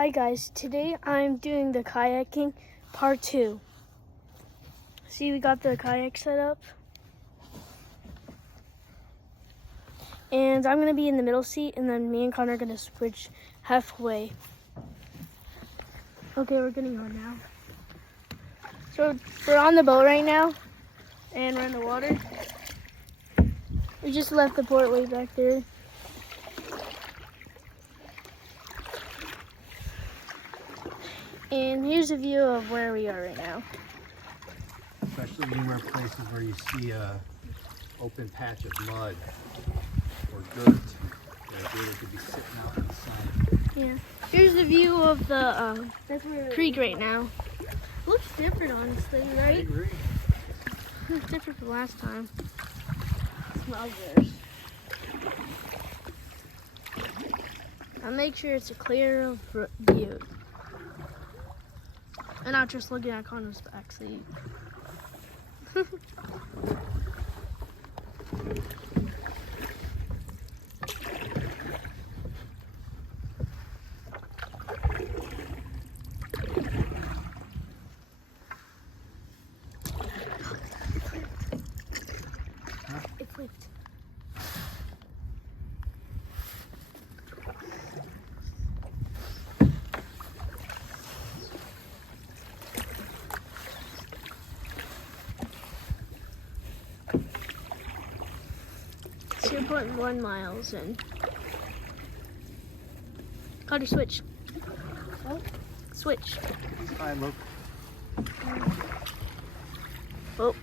Hi guys, today I'm doing the kayaking part 2. See, we got the kayak set up. And I'm going to be in the middle seat, and then me and Connor are going to switch halfway. Okay, we're getting on now. So we're on the boat right now, and we're in the water. We just left the port way back there. And here's a view of where we are right now. Especially anywhere places where you see a open patch of mud or dirt. They could be sitting out in the sun. Yeah. Here's the view of the creek right now. Looks different, honestly, I right? agree. It's different from last time. Smells good. I'll make sure it's a clear view. And not just looking at Connor's back seat. It flipped. So you're putting 1 mile in. Connor, switch. Oh. Switch. It's fine, look. Oh.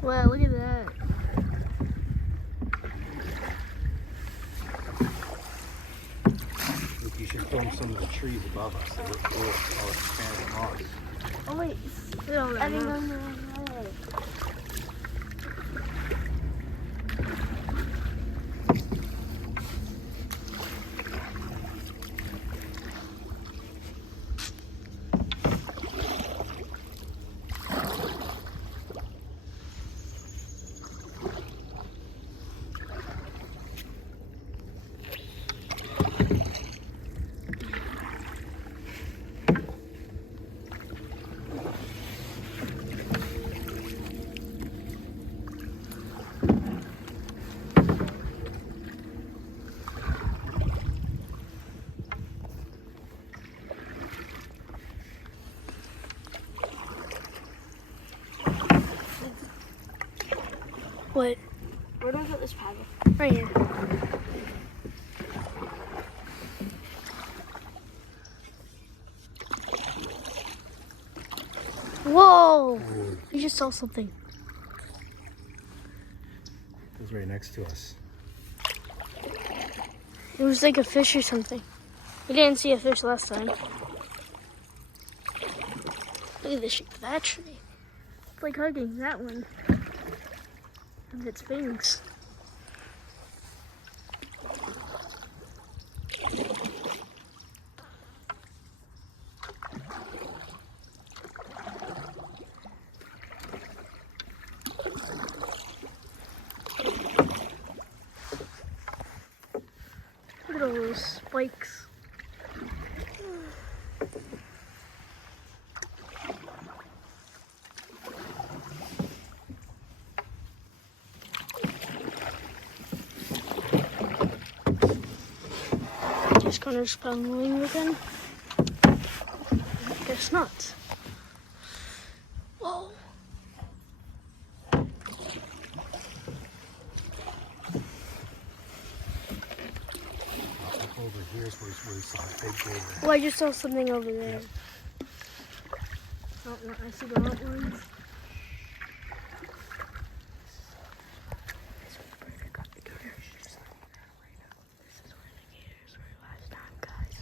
Wow, look at that. Look, you should film some of the trees above us. They look cool. All expanded moss. Oh wait, I think I'm the wrong way. What? Where do I put this paddle? Right here. Whoa! You just saw something. It was right next to us. It was like a fish or something. We didn't see a fish last time. Look at the shape of that tree. It's like hugging that one with its wings. Look at all those spikes. Just gonna spelling again. Guess not. Whoa. Up over here is where we saw a big gator. Oh, I just saw something over there. Oh, no, I see the hot ones. This is where the gators were last time, guys.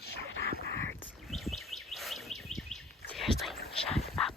Shut up, birds. Seriously, shut up.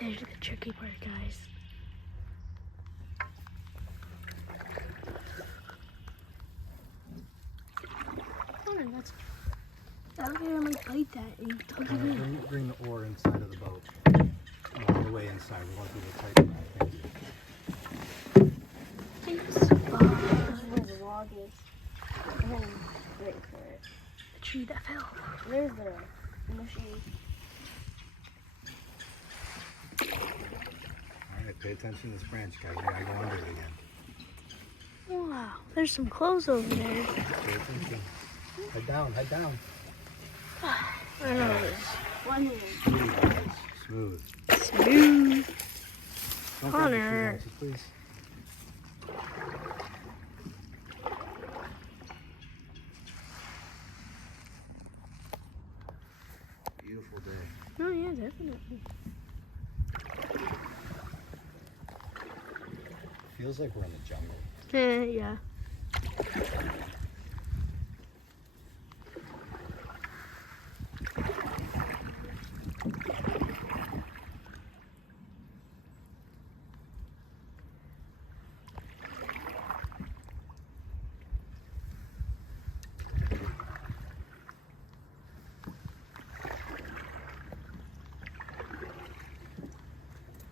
There's the tricky part, guys. Connor, that's... The alligator might bite that and tug it in. Bring the oar inside of the boat. No, all the way inside. We want people to tighten that. Thank you. Thanks. This is where the log is. And then wait for it. The tree that fell. There's the mushy. Alright, pay attention to this branch, guys. We gotta go under it again. Wow, there's some clothes over there. Pay attention. Head down, head down. I don't know. One hand. Smooth, guys. Smooth. Smooth. Don't grab the Connor. tree branches, please. Beautiful day. Oh yeah, definitely. Feels like we're in the jungle. Yeah.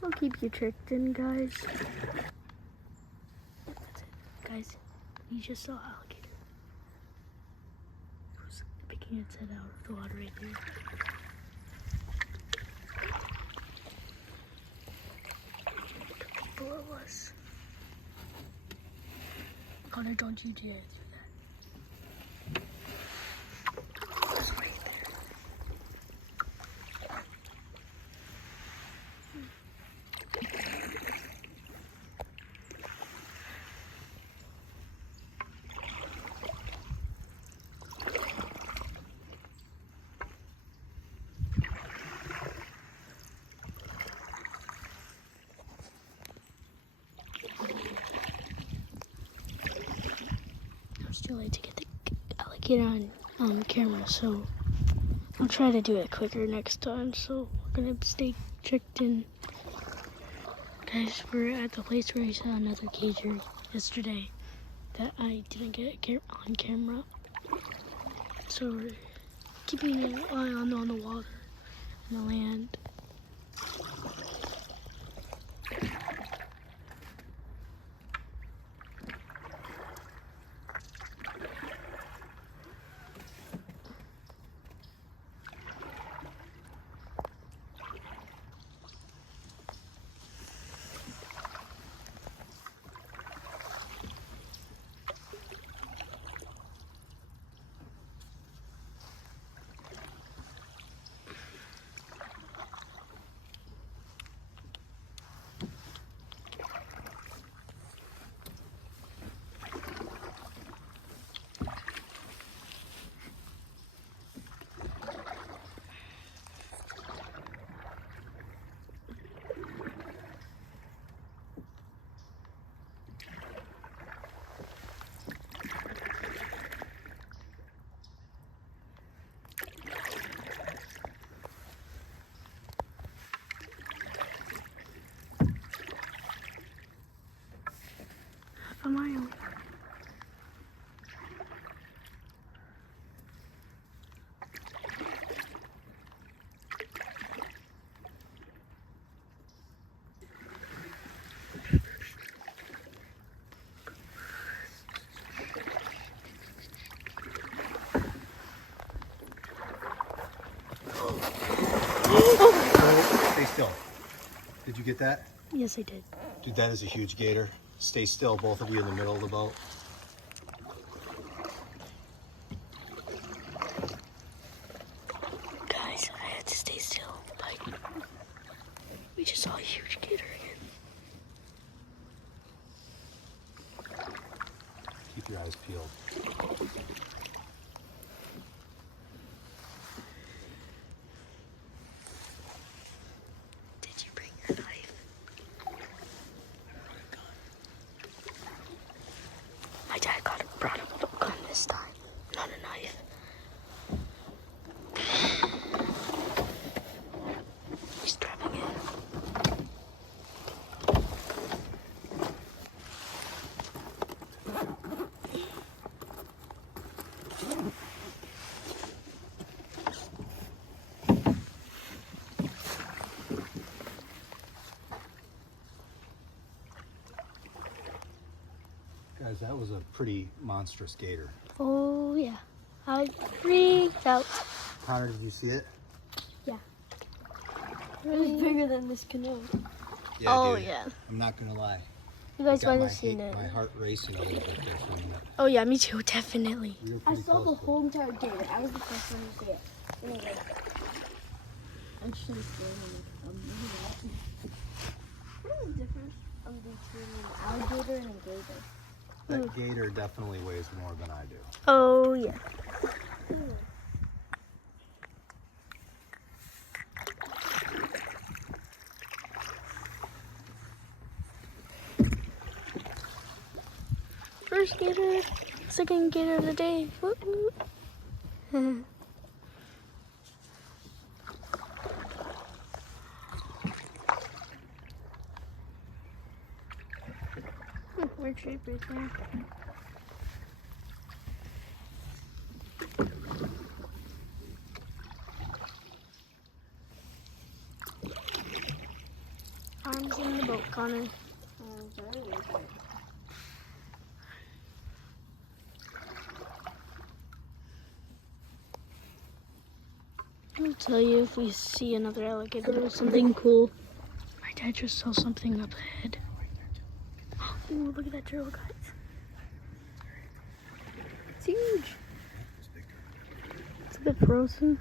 I'll keep you tricked in, guys. That's it. Guys, you just saw alligator. It was picking its head out of the water right there. Below us. Connor, don't you dare do that. It was right there. It's too late to get the alligator on camera, so I'll try to do it quicker next time. So we're gonna stay tricked in. Guys, we're at the place where we saw another cager yesterday that I didn't get on camera. So we're keeping an eye on the water and the land. A mile. Oh, stay still. Did you get that? Yes, I did. Dude, that is a huge gator. Stay still, both of you in the middle of the boat. Guys, I had to stay still. Like, we just saw a huge gator again. Keep your eyes peeled. Did you bring your knife? Guys, that was a pretty monstrous gator. Oh yeah, I freaked out. Connor, did you see it? It was bigger than this canoe. Yeah, Oh dude. yeah, I'm not gonna lie. you guys Got might my have seen it. My heart racing a little bit there for a minute. Oh yeah, me too, definitely. We were I pretty saw the close to it. whole entire gator. I was the first one to see it. And I was like, I'm just gonna stand and look at that. What is the difference between an alligator and a gator? That gator definitely weighs more than I do. Oh yeah. First gator, second gator of the day. Whoop, whoop. Weird shape right there. Arms in the boat, Connor. I'll tell you if we see another alligator or something cool. My dad just saw something up ahead. Ooh, look at that turtle, guys. It's huge. It's a bit frozen.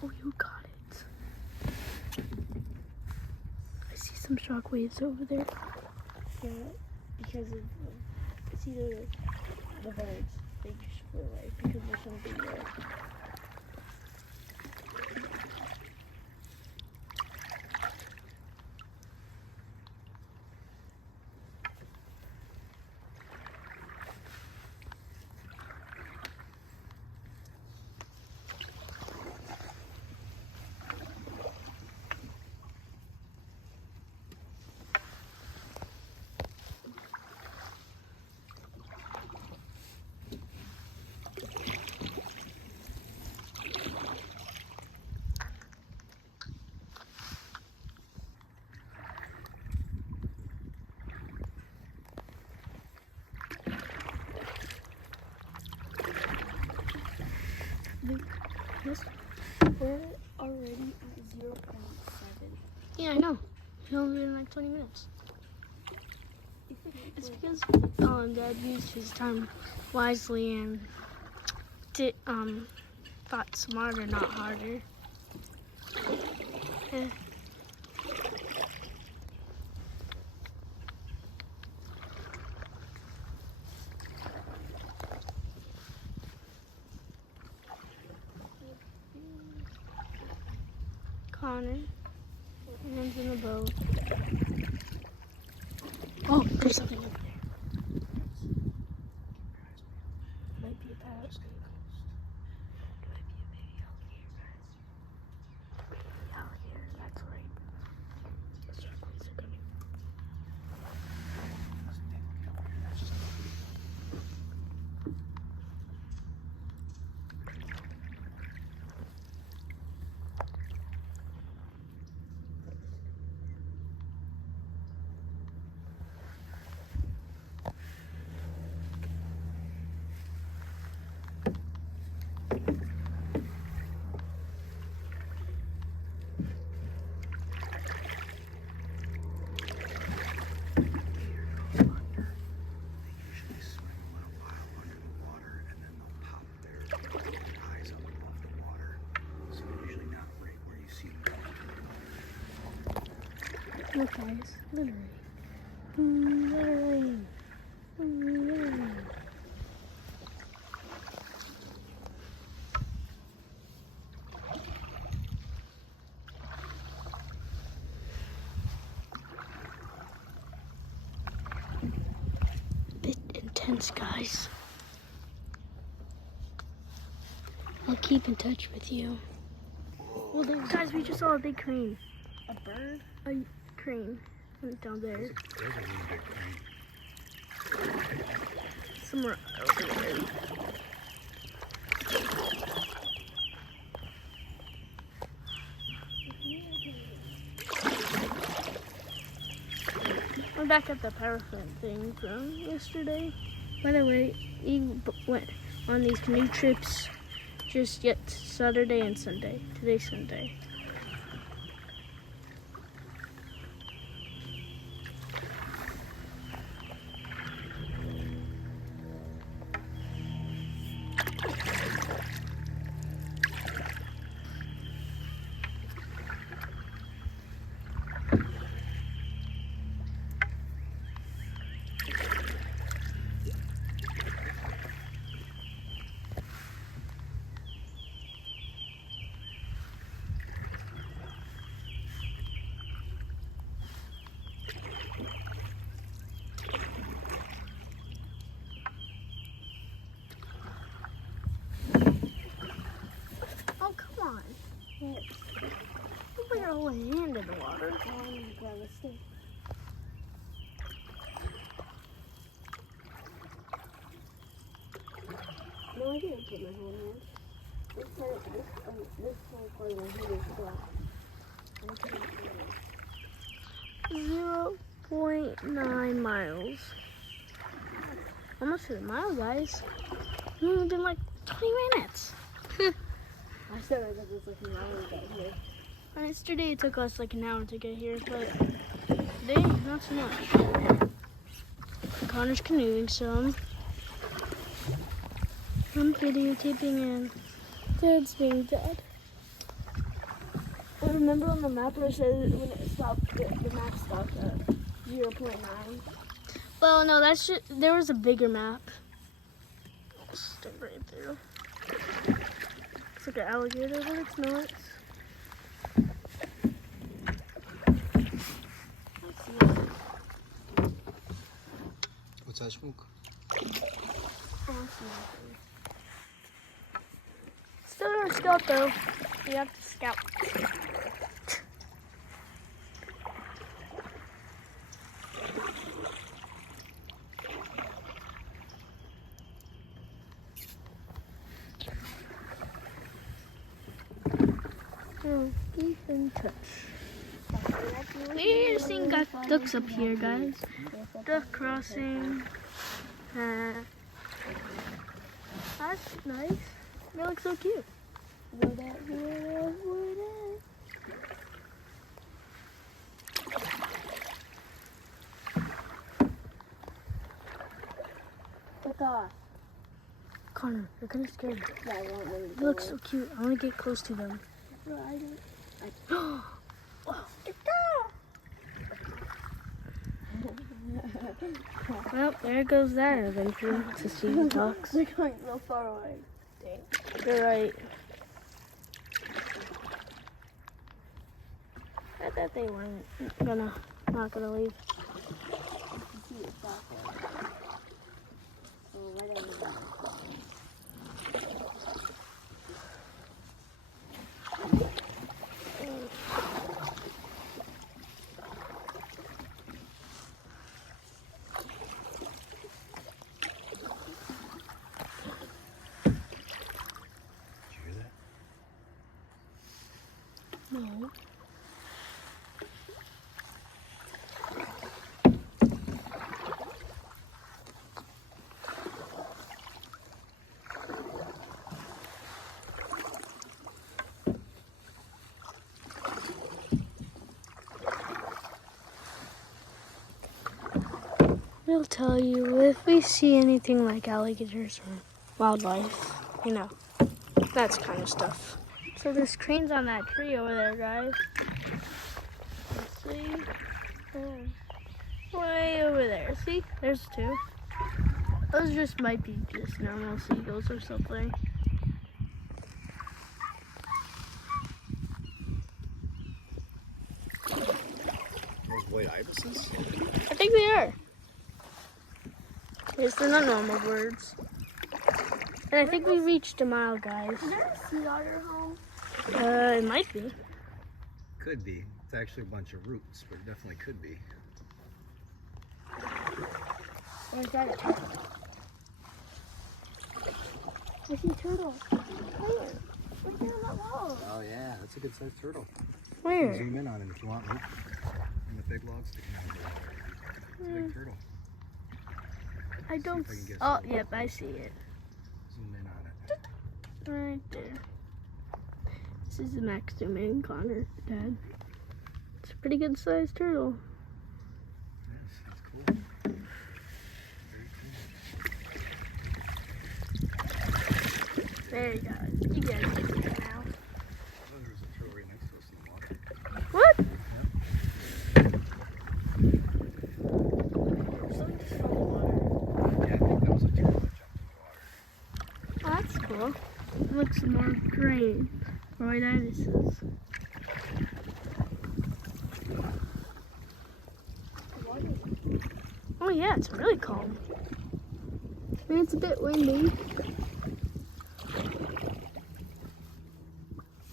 Oh, you got it. I see some shock waves over there. Yeah, because of it's either the birds. They just flew away because there's something there. Yes? We're already at 0.7. Yeah, I know. It's only been like 20 minutes. It's because Dad used his time wisely and did thought smarter, not harder. Yeah. Connor, hands in the boat. Oh, there's something over there. Might be a bat. Might be a baby alligator, guys. Baby alligator, that's right. The sharks are coming. Look, guys, literally. Literally. Literally. Bit intense. intense, guys. I'll keep in touch with you. Well, guys, we just saw a big crane. A bird? A crane went down there. There's a really big crane. Somewhere over there. I'm back at the power plant thing from yesterday. By the way, we went on these canoe trips just yet Saturday and Sunday. Today's Sunday. Oh, come on. Yes. You put your whole hand in the water. Grab a stick. No, I didn't put my whole hand. This whole part of my hand is black. 0.9 miles. Almost to the mile, guys. We only been like 20 minutes. I said I got this like an hour to get here. Yesterday it took us like an hour to get here, but today not so much. Connor's canoeing some. I'm videotaping and Dad's being dead. I remember on the map where it said when it stopped, the map stopped at 0.9. Well, no, that's just, there was a bigger map. Stick right there. It's like an alligator, but it's not. What's that smoke? Still our scout though. We have to scout. Oh, keep in touch. We just got ducks up here, guys. Duck crossing. That's nice. They look so cute. Get off. Connor, you're gonna scare me. Yeah, I won't let you They look so cute. I want to get close to them. go. Well, there goes that adventure to see the ducks. They're going so far away. You're right. I thought they weren't not gonna leave. See it stop there. Oh, right over there. Did you hear that? No. We'll tell you if we see anything like alligators or wildlife, you know, that's kind of stuff. So there's cranes on that tree over there, guys. Let's see. Way over there. See? There's two. Those just might be just normal seagulls or something. Those white ibises? I think they are. Yes, they're not normal birds. And I think we reached a mile, guys. Is there a sea otter home? It might be. Could be. It's actually a bunch of roots, but it definitely could be. Or is that a turtle? I see turtle. Where? What's there on that wall? Oh yeah, that's a good sized turtle. Where? Zoom in on it if you want. Look. And the big log sticking out of the water. It's a big turtle. I don't. if I can get Oh, some. yep, I see it. Zoom in on it. Right there. This is the max zoom in, Connor, Dad. It's a pretty good sized turtle. Yes, that's cool. Very cool. There you go. You guys can see it now. Oh, there was a turtle right next to us in the water. What? Something just fell in the water. Yeah, I think that was a turtle that jumped in the water. Oh, that's cool. It looks more green. White irises. Oh yeah, it's really calm. I mean, it's a bit windy.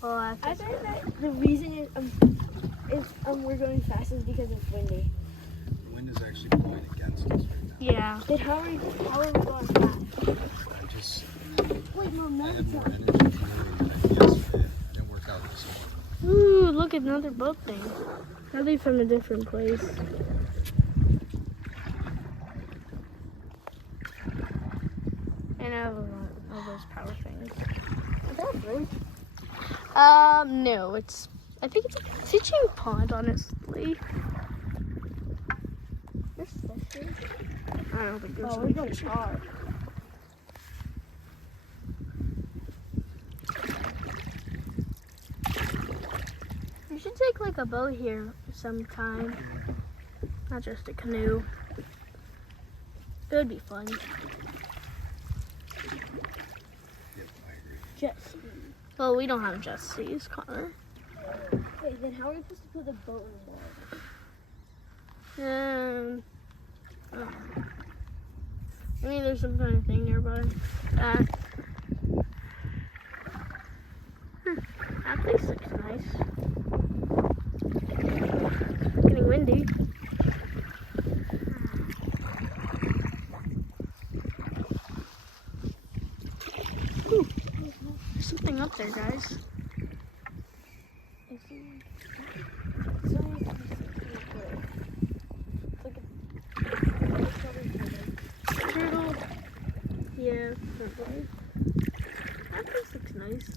Oh, I bet that the reason we're going fast is because it's windy. The wind is actually blowing against us right now. yeah. Then how are we going fast? I just Wait, I had more momentum. energy today than I did yesterday. I didn't work out this morning. Ooh, look at another boat thing. Are they from a different place? And I have all those power things. Is that a bridge? No, it's. I think it's a fishing pond, honestly. There's fish. I don't think there's Oh, any we're going fishing. far. We should take like a boat here sometime. Not just a canoe. It would be fun. Yep, I agree. Jet ski. Well, we don't have jet skis, Connor. Wait, then how are we supposed to put the boat in the water? Oh. I mean, there's some kind of thing nearby. That place looks nice. Getting windy. Ooh, there's something up there, guys. I see. It's only a Turtle. Yeah, probably. That place looks nice.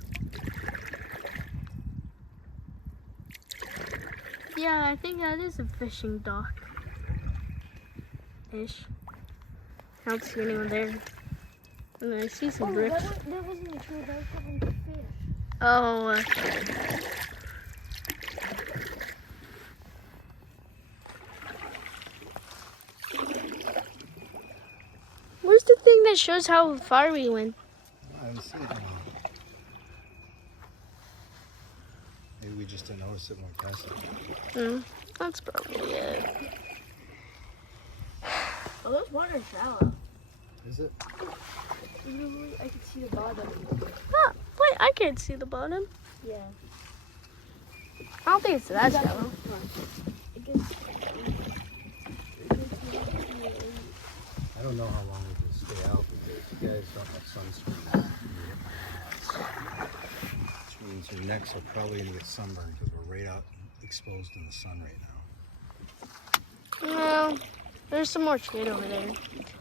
Yeah, I think that is a fishing dock. Ish. I don't see anyone there. And I see some bricks. that wasn't a turtle, that was probably a fish. Oh, where's the thing that shows how far we went? I didn't see it. Maybe we just didn't notice it when we passed it. That's probably it. Oh, those water shallow. Is it? Literally, I can see the bottom. Ah, wait, I can't see the bottom. Yeah. I don't think it's that shallow. It gets, I don't know how long we can stay out because you guys don't have sunscreen. Which means your necks are probably going to get sunburned because we're right out exposed in the sun right now. Well, there's some more shade over there.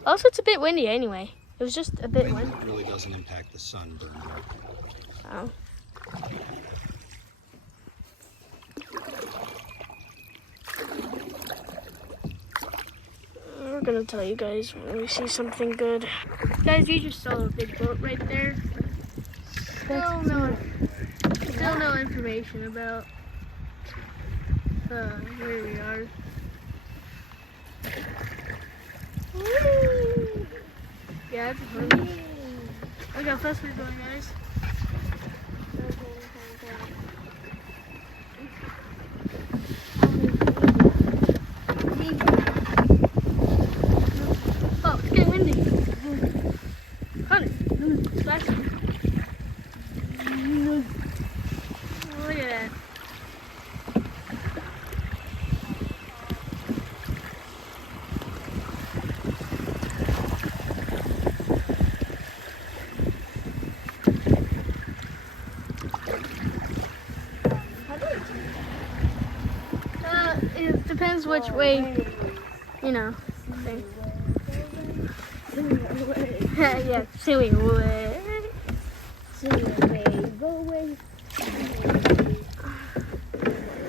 Also, it's a bit windy anyway. It was just a bit Wind windy. really doesn't impact the sunburn. Oh. We're gonna tell you guys when we see something good. Guys, you just saw a big boat right there. Still no information about where we are. Woo! Yeah, it's funny. Look how fast we're going, guys. Oh, it's getting windy. depends which way, you know. Thing. Yeah, silly way.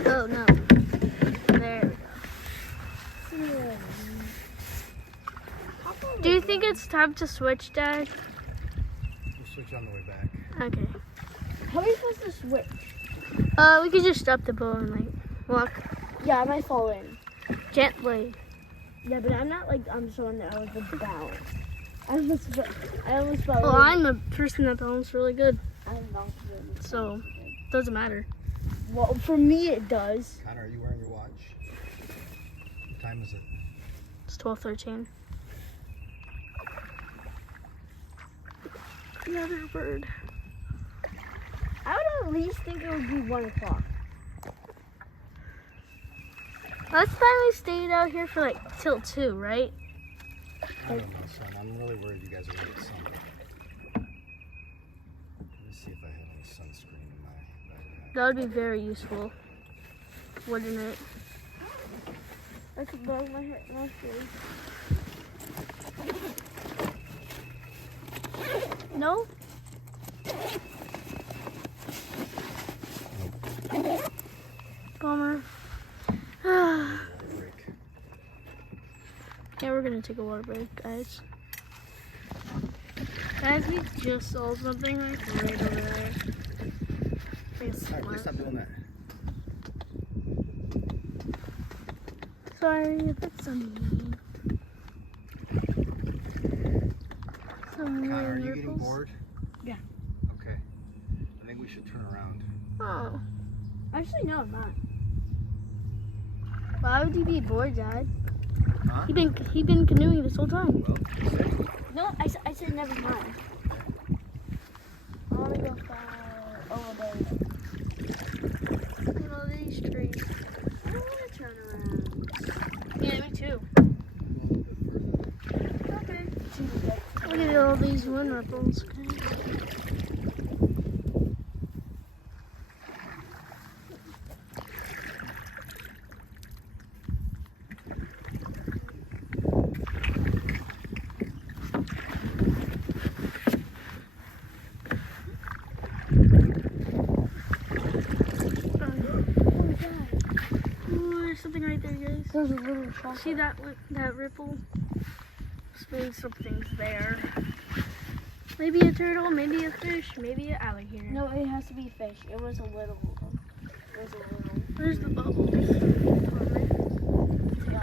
Oh no. There we go. Do you think it's time to switch, Dad? We'll switch on the way back. Okay. How are we supposed to switch? We could just stop the boat and like walk Yeah, I might fall in. gently. Yeah, but I'm not like I'm showing that I was a balance. I almost fell Well, in. I'm a person that balances really good, I'm not really. so doesn't matter. Well, for me it does. Connor, are you wearing your watch? What time is it? It's 12:13. Another bird. I would at least think it would be 1 o'clock. Last time we stayed out here for like till 2, right? I don't know, son. I'm really worried you guys are going to get sunburned. Let me see if I have any sunscreen in my backpack. That would be very useful, wouldn't it? I could blow my hair. My No? Bummer. Water break. Yeah, we're gonna take a water break, guys. Guys, we just saw something like right over there. It's All right, stop doing that. sorry if it's some Connor, are weird you getting ripples. bored? Yeah. Okay. I think we should turn around. Oh, Actually, no, I'm not. why would you be bored, Dad? Huh? He been canoeing this whole time. Well, you said No, I said never mind. I want to go far. Oh, there we go. Look at all these trees. I don't want to turn around. Yeah, me too. a little bit further. Okay. Look at all these wind ripples. Okay. Ooh, there's something right there, guys. There's a little shot. See that that ripple? This means something's there. Maybe a turtle, maybe a fish, maybe an alligator. No, it has to be fish. It was a little. It was a little. Where's the bubbles?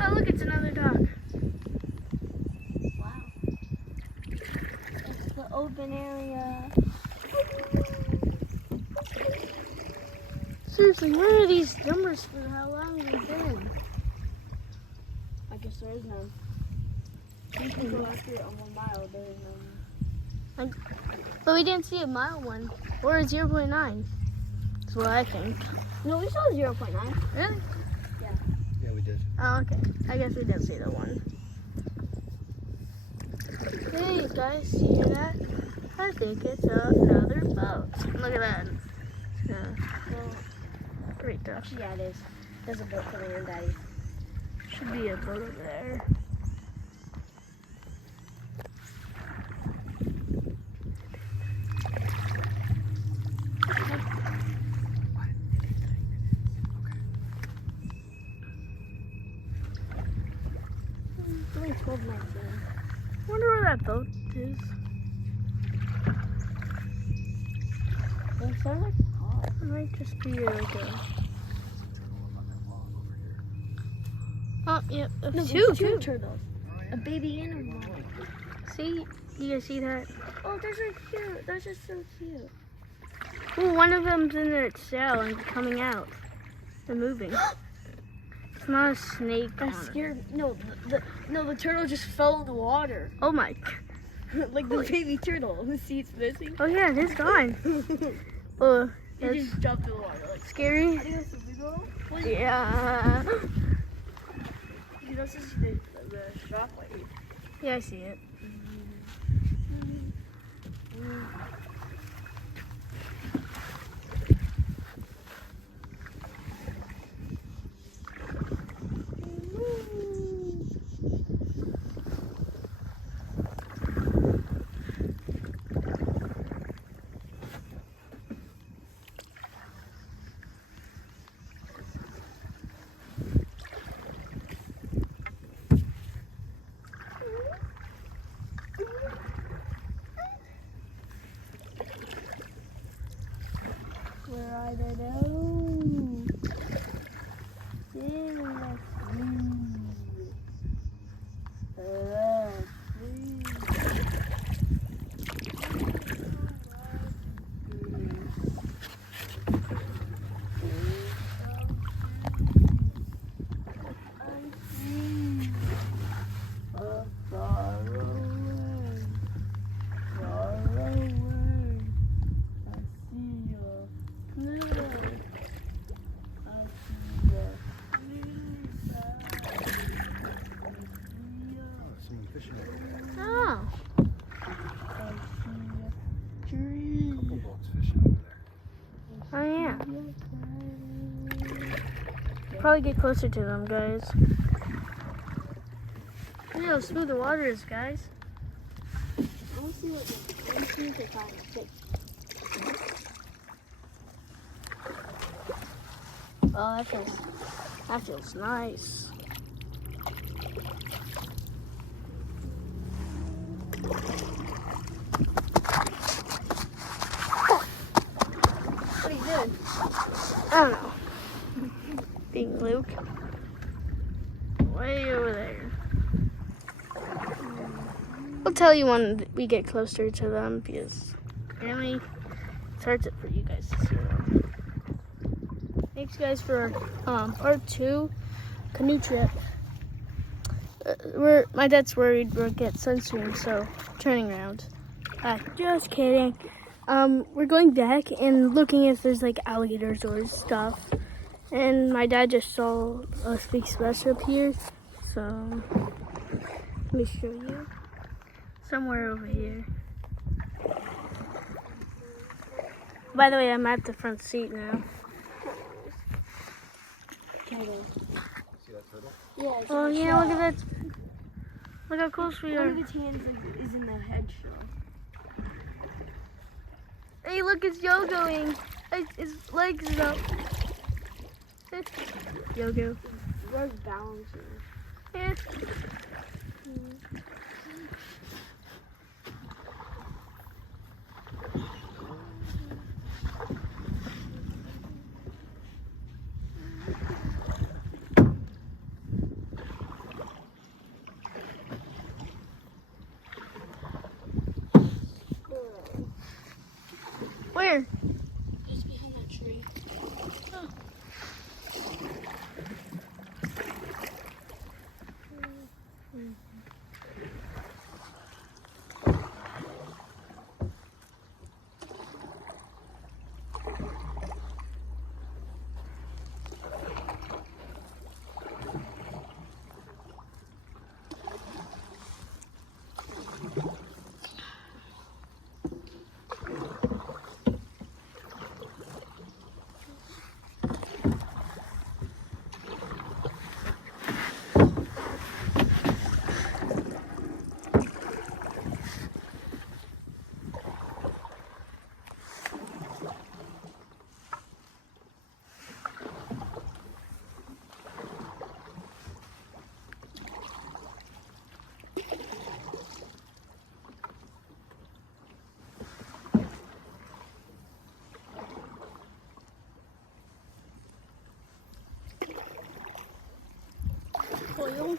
Oh, look, it's another dog. Wow. It's the open area. Seriously, where are these numbers for how long have they been? I guess there is none. You can go after 1 mile. There is none. But we didn't see a mile one or a 0.9. That's what I think. No, we saw 0.9. Really? Yeah, we did. Oh, okay. I guess we did see the one. Hey guys, you hear that? I think it's another boat. Look at that. Yeah. Well, Great though. yeah, it is. There's a boat coming in, Daddy. Should be a boat over there. It's only 12:19. Wonder where that boat is. It sounds like a car. It might just be like a. Oh, yep. Yeah, No, two. two turtles. A baby and a mom. See? You guys see that? Oh, they're so cute. They're just so cute. Oh, one of them's in its shell and coming out. They're moving. It's not a snake. I'm scared. No, the turtle just fell in the water. Oh my. Like the baby turtle. See, it's missing. Oh yeah, it is gone. Oh, It that's just jumped in the water. Like, scary. adios, amigo. Yeah. You know, since the shockwave. Yeah, I see it. probably get closer to them, guys. Look how smooth the water is, guys. I want to see what I want to see if they find a fish. Oh, that feels nice. What are you doing? I don't know. Being Luke. Way over there. I'll tell you when we get closer to them because apparently it's hard for you guys to see them. Thanks, guys, for part 2 canoe trip. My dad's worried we'll get sunscreen, so turning around. Just kidding. We're going back and looking if there's like alligators or stuff. And my dad just saw a big splash up here, so let me show you. Somewhere over here. By the way, I'm at the front seat now. See that turtle? Yeah. Oh yeah, look at that. Look how close we One are. of its hands is in the head shell. Hey, look, it's yo-going. His legs is up. Yo-go. Very balancing. Yeah. Where? Just behind that tree. Oh. Oil.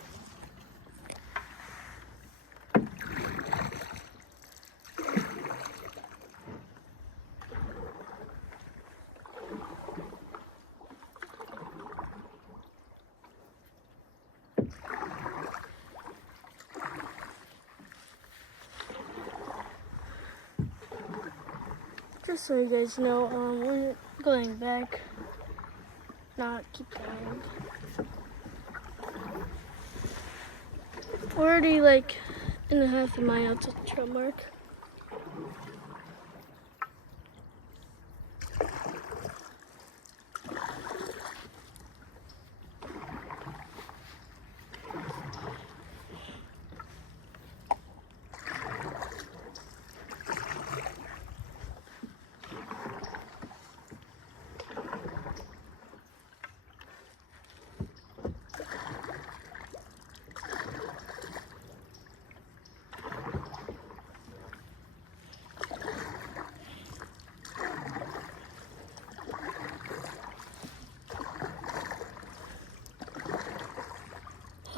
Just so you guys know, we're going back. Not keep going. We're already like in a half a mile to the trail mark.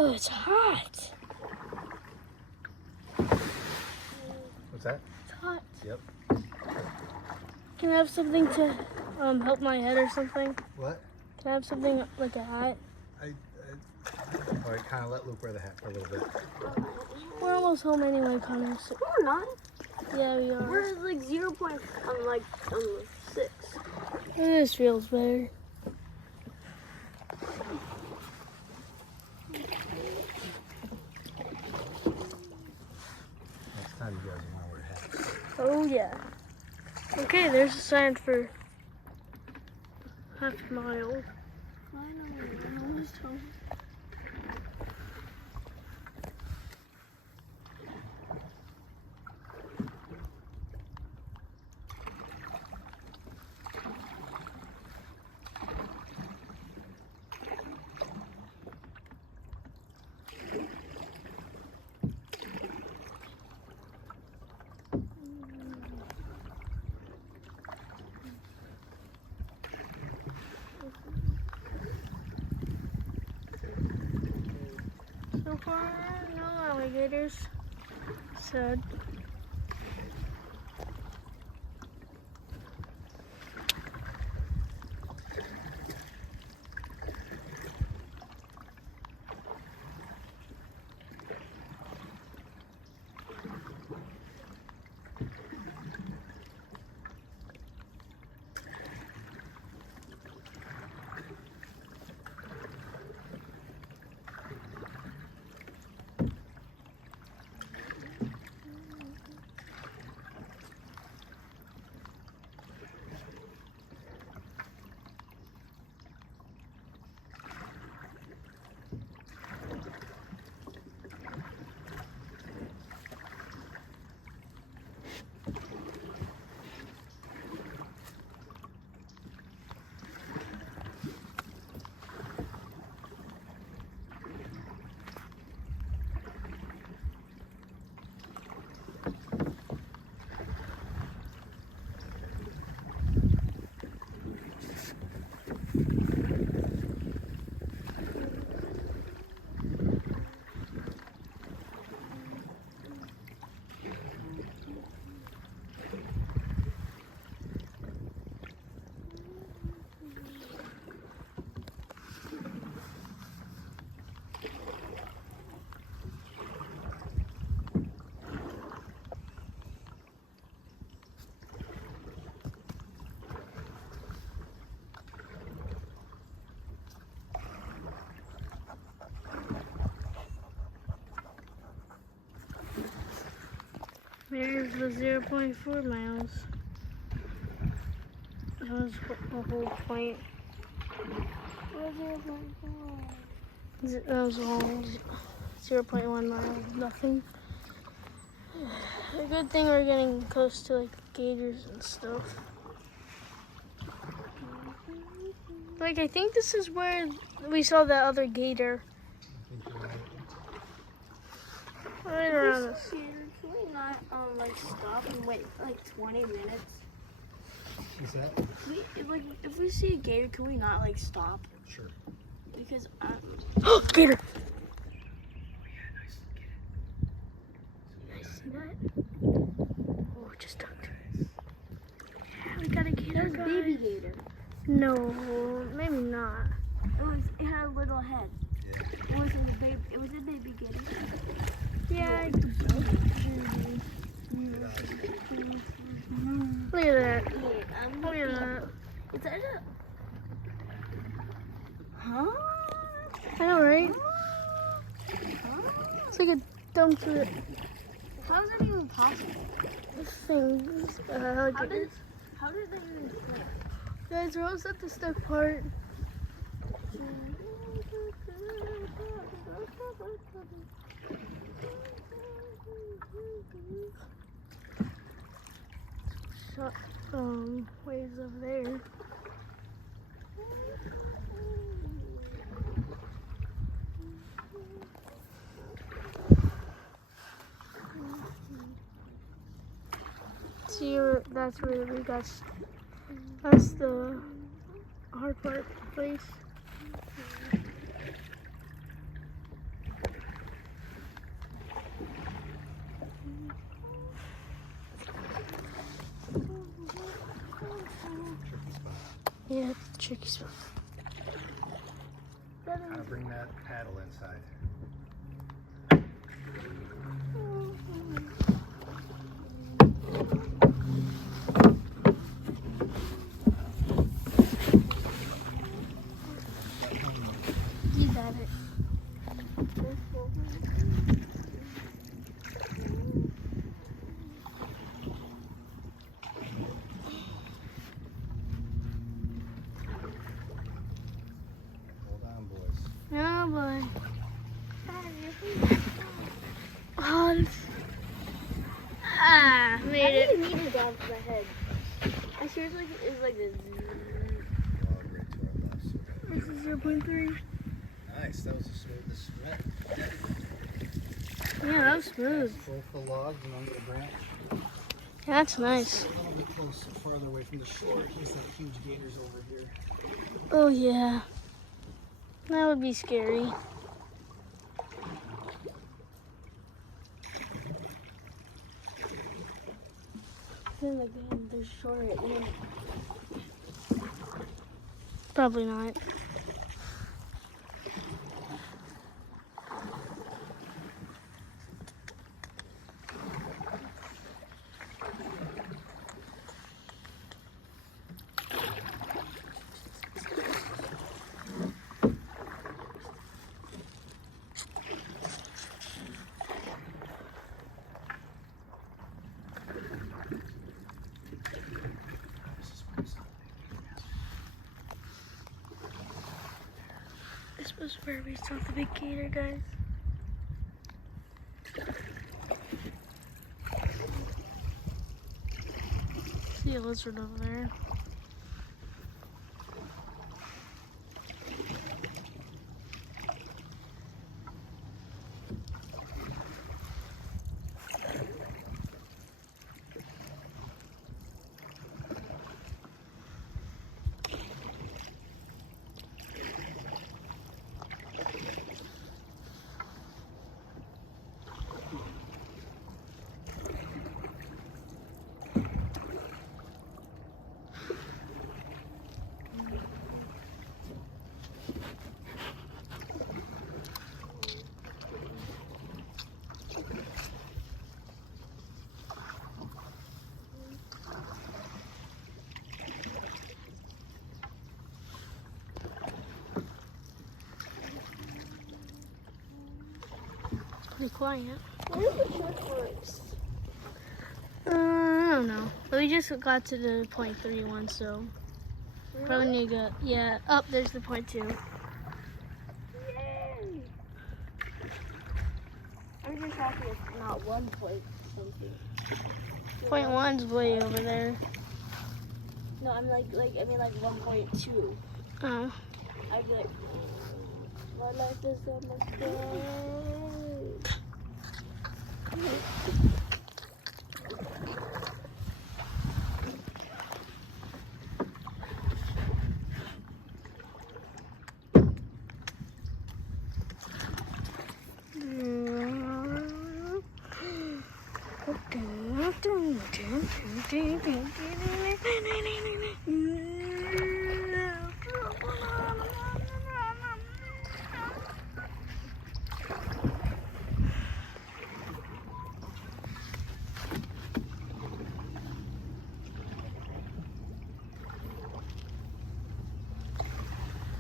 Oh, it's hot. What's that? It's hot. Yep. Can I have something to help my head or something? What? Can I have something like a hat? All right, kind of let Luke wear the hat for a little bit. We're almost home anyway, Connor. So, No, we're not. yeah, we are. We're like 0.6. This feels better. Next time you guys want to wear hats. Oh yeah. Okay, there's a sign for half a mile. Finally, we're almost home. So far, no alligators. Sad. There's the 0.4 miles. That was the whole point. That was all 0.1 miles, nothing. A good thing we're getting close to like gators and stuff. Like, I think this is where we saw that other gator. Right around us. Can we not like stop and wait like 20 minutes? Is that? If we see a gator, can we not like stop? Sure. Because Oh, gator! Nice. See that? Oh, it just ducked. Yeah, we got a gator, guys. baby gator. No, maybe not. It had a little head. Yeah. It wasn't a baby. It was a baby gator. Yeah, I Good eyes. look at that. I'm Look at that. Is that a? Huh? I know, right? Huh? It's like a dump to it. How is that even possible? Things. Alligators. How did they even flip? Guys, we're almost at the stuck part. Shot, waves over there. See, that's where we got. That's the hard part place. Tricky spot. Yeah, it's a tricky spot. Kind of bring that paddle inside. You got it. boy. Oh, made I it. didn't need it down to my head. I seriously is like this. This is 0.3. Nice, that was the smoothest cement. Yeah, that was smooth. Both the logs and under the branch. That's nice. A little bit closer, farther away from the shore in case that huge gator's over here. Oh yeah. That would be scary. Then again, they're short. Probably not. This was where we saw the big gator, guys. See a lizard over there. Pretty quiet. Where's the short forks? I don't know. But we just got to the 0.31, so probably need to go. Yeah. Oh, there's the 0.2. Yay! I'm just happy it's not 1 point something. 0.1's way over there. No, I'm like 1.2. Oh. I'd be like, my life is so much fun.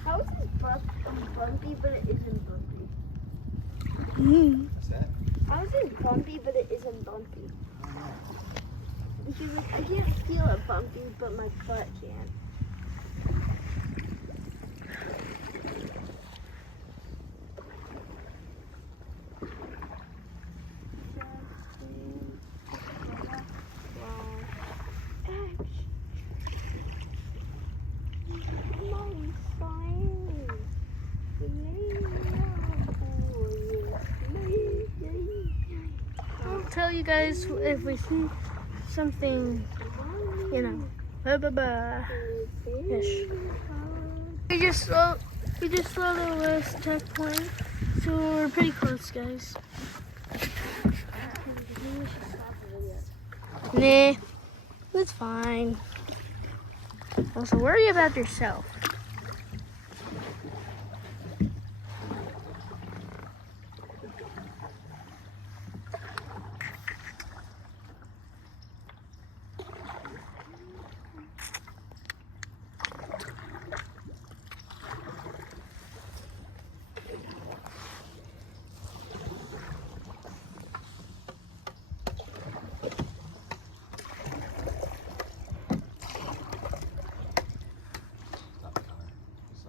How is this bumpy, but it isn't bumpy? What's that? How is it bumpy, but it isn't bumpy? Because like, I can't feel it bumpy, but my butt can. I'll tell you guys if we see something, you know, ish. We just saw the last checkpoint, so we're pretty close, guys. Nah, it's fine. Also, worry about yourself.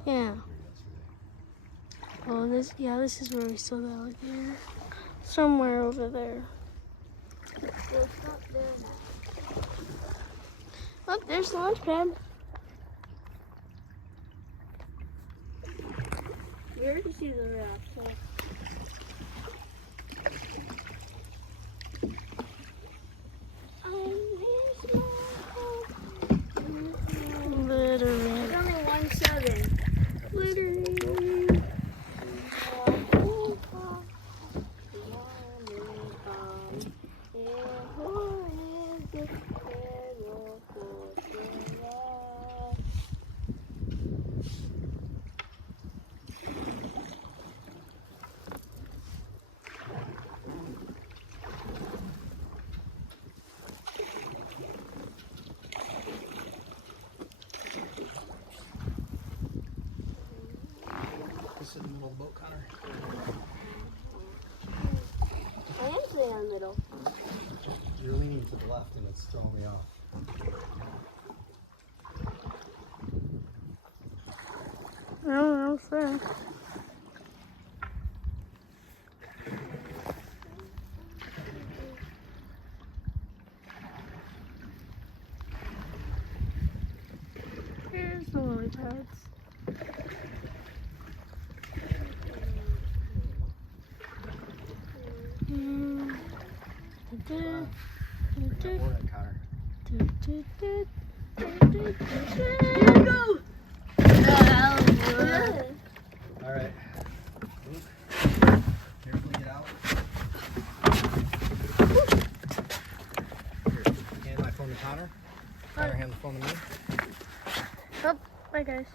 Yeah. Oh, this is where we saw the alligator. Somewhere over there. Well, it's not there now. Oh, there's the launch pad. We already see the wrap, so. Literally. It's only 1-7. Literally. This is in the middle of the boat, Connor. I am sitting on the middle. You're leaning to the left and it's throwing me off. No, fair. Here's the lily pads. Board it, Connor. Here we go! Alright. Luke, carefully get out. Here, hand my phone to Connor. Connor, hand the phone to me. Oh, bye guys.